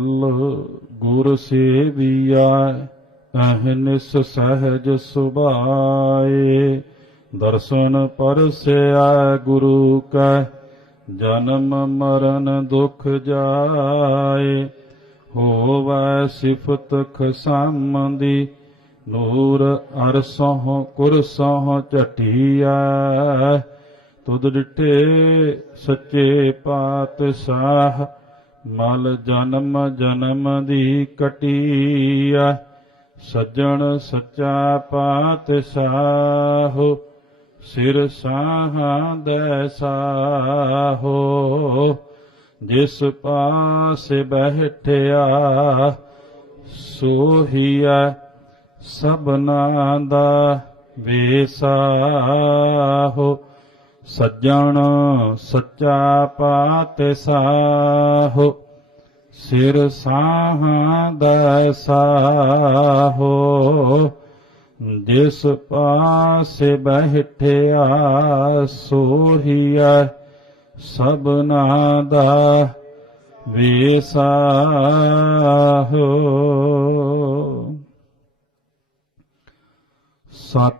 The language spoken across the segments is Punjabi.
ਫਲ ਗੁਰ ਸੇਵੀਆ ਅਹਨਿਸ ਸਹਜ ਸੁਭਾਏ। ਦਰਸ਼ਨ ਪਰਸਿਆ ਗੁਰੂ ਕੈ, ਜਨਮ ਮਰਨ ਦੁਖ ਜਾਏ। ਹੋਵੈ ਸਿਫਤ ਖਸਮਦੀ, ਨੂਰ ਅਰਸੋਂ ਕੁਰਸੋਂ ਝਟੀਐ। ਤੁਧ ਡਿਠੇ ਸੱਚੇ ਪਾਤਸ਼ਾਹ ਮਲ ਜਨਮ ਜਨਮ ਦੀ ਕਟੀਐ ਸੱਜਣ ਸੱਚਾ ਪਾਤਸ਼ਾਹ, ਸਿਰ ਸਾਹਾਂ ਦੇ ਸਾਹੋ, ਜਿਸ ਪਾਸ ਬੈਠਿਆ, ਸੋਹੀਐ ਸਭਨਾ ਦਾ ਵੇਸਾਹੋ ਸੱਜਣ ਸੱਚਾ ਪਾਤ ਪਾਤਸ਼ਾਹ, ਸਿਰ ਸਾਹਾਂ ਦਾ ਸਾਹੋ, ਜਿਸ ਪਾਸੇ ਬੈਠਿਆ ਸੋਹੀਐ, ਸਭਨਾ ਦਾ ਵੇਸਾਹੋ। ਸਤ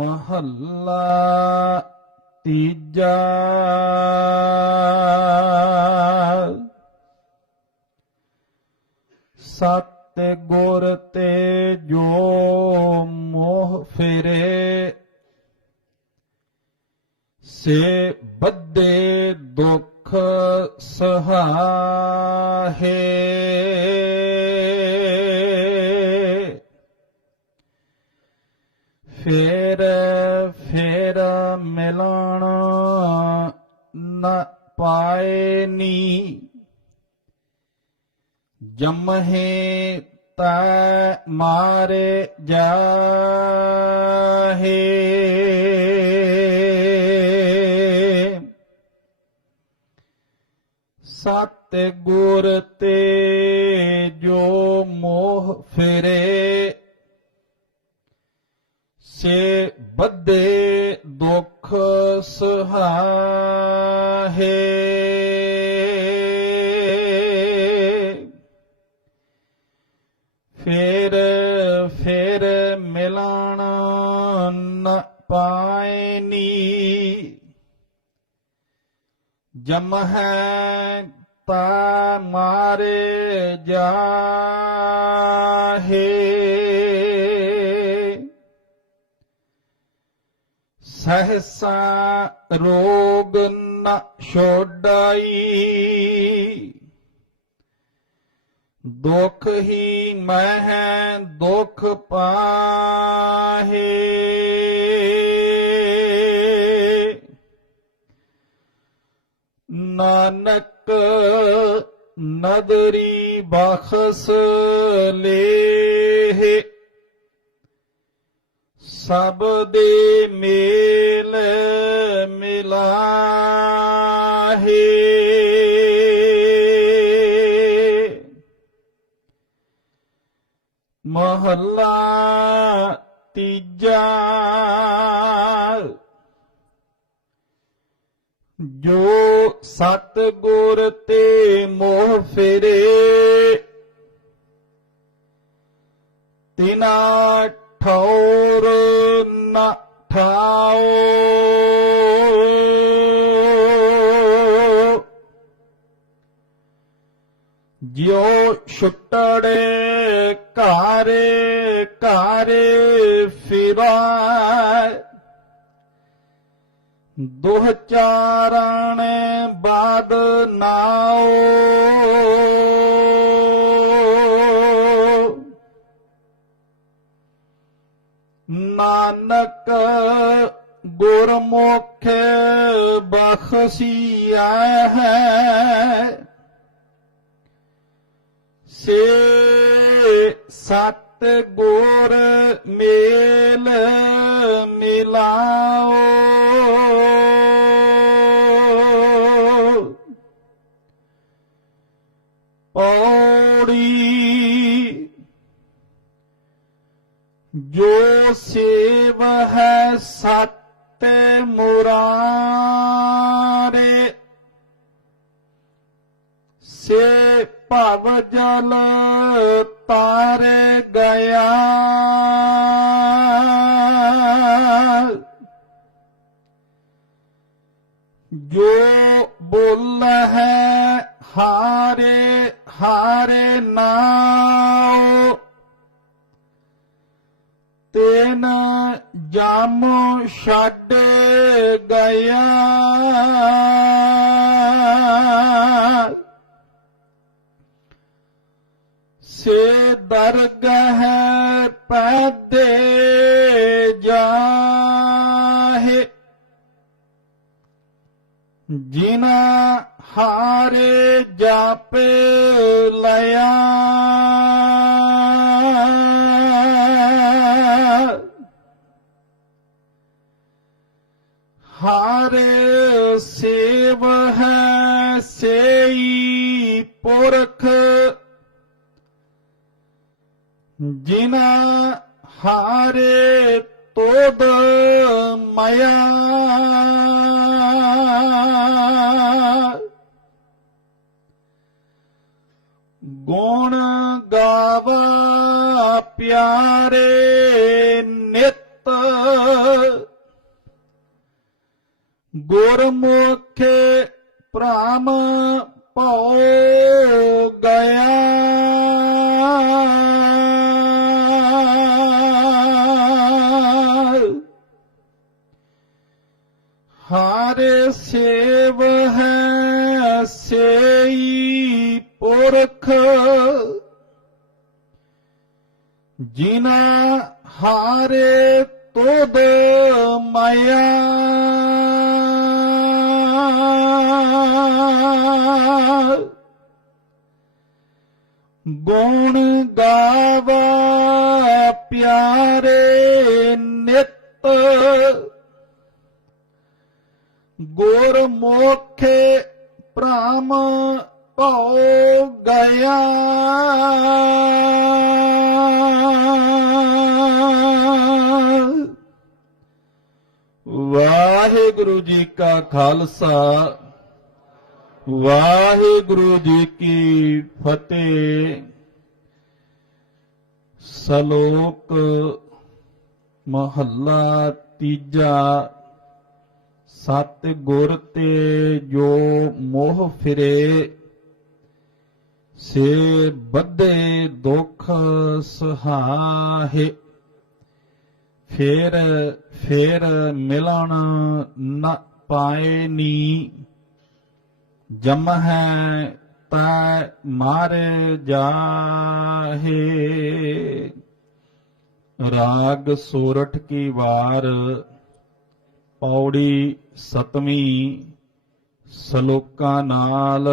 ਮਹੱਲਾ ਤੀਜਾ ਸਤ ਗੁਰ ਤੇ ਜੋ ਮੋਹ ਫਿਰੇ ਸੇ ਬੱਦੇ ਦੁਖ ਸਹਾਹੇ ਫੇਰ ਫੇਰ ਮਿਲਣ ਨ ਪਾਏ ਨੀ। ਜਮਹੇ ਤੈ ਮਾਰੇ ਜਾਹੇ। ਸਤ ਗੁਰ ਤੇ ਜੋ ਮੋਹ ਫਿਰੇ ਸੇ ਬੱਦੇ ਦੁਖ ਸਹਾਹੇ। ਫੇਰ ਫੇਰ ਮਿਲਣ ਨ ਪਾਏ ਨੀ। ਜਮ ਹੈ ਤਾ ਮਾਰੇ ਜਾ। ਸਹਸਾ ਰੋਗ ਨ ਛੋਡਾਈ ਦੁਖ ਹੀ ਮਹਿ ਦੁਖ ਪਾਹੇ ਨਾਨਕ ਨਦਰੀ ਬਖਸ ਲੇਹ ਸਭ ਦੇ ਮੇਲ ਮਿਲਾਹੇ। ਮਹੱਲਾ ਤੀਜਾ। ਜੋ ਸਤ ਗੁਰ ਤੇ ਮੋਹ ਫਿਰੇ ਤਿਨਾ ਠੌਰ ਨ ਠਾਓ ਜਿਉ ਛੁੱਟੜੇ ਘਰ ਘਰ ਫਿਰੈ ਦੁਹ ਚਾਰਣ ਬਾਦ ਨਾਓ ਗੁਰਮੁਖ ਬਖਸ਼ੀਆ ਹੈ। ਸੇ ਸਤ ਗੁਰ ਮੇਲ ਮਿਲਾਓ। ਪੌੜੀ ਜੋ ਸੇਵ ਹੈ ਸਤ ਮੁਰਾਰੇ। ਸੇ ਭਵ ਜਲ ਤਾਰ ਗਿਆ। ਜੋ ਬੋਲ ਹੈ ਹਾਰੇ ਹਾਰੇ ਨਾਉ। ਤੈਨ ਜਮ ਛੱਡ ਗਿਆ। ਸੇ ਦਰਗਹ ਪੈਦੇ ਜਾਹੇ। ਜਿਨਾ ਹਾਰੇ ਜਾਪੇ ਲਿਆ। ਹਾਰੇ ਸੇਵ ਹੈ ਸੇਈ ਪੁਰਖ। ਜਿਨਾ ਹਾਰੇ ਤੋਦ ਮਾਇਆ। ਗੁਣ ਗਾਵਾ ਪਿਆਰੇ ਨਿਤ। ਗੁਰਮੁਖੇ ਪ੍ਰਾਮ ਭਉ ਗਿਆ ਹਾਰੇ ਸੇਵ ਹੈ ਸੇਈ ਪੁਰਖ। ਜਿਨਾ ਹਾਰੇ ਤੋਦ ਮਾਇਆ। ਗੁਣ ਗਾਵਾ ਪਿਆਰੇ ਨਿਤ। ਗੁਰ ਮੋਖੇ ਪ੍ਰਾਮ ਭਉ ਗਿਆ ਵਾਹਿਗੁਰੂ ਜੀ ਕਾ ਖਾਲਸਾ, ਵਾਹਿਗੁਰੂ ਜੀ ਕੀ ਫਤਿਹ। ਸ਼ਲੋਕ ਮਹੱਲਾ ਤੀਜਾ ਸਤ ਗੁਰ ਤੇ ਜੋ ਮੋਹ ਫਿਰੇ, ਸੇ ਬੱਧੇ ਦੁਖ ਸਹਾਏ ਫੇਰ ਫੇਰ ਮਿਲਣ ਨ ਪਾਏ ਨੀ। ਜਮ ਹੈ ਤੈ ਮਾਰ ਜਾਹੇ। ਰਾਗ ਸੋਰਠ ਕੀ ਵਾਰ ਪੌੜੀ ਸਤਵੀਂ ਸ਼ਲੋਕਾਂ ਨਾਲ।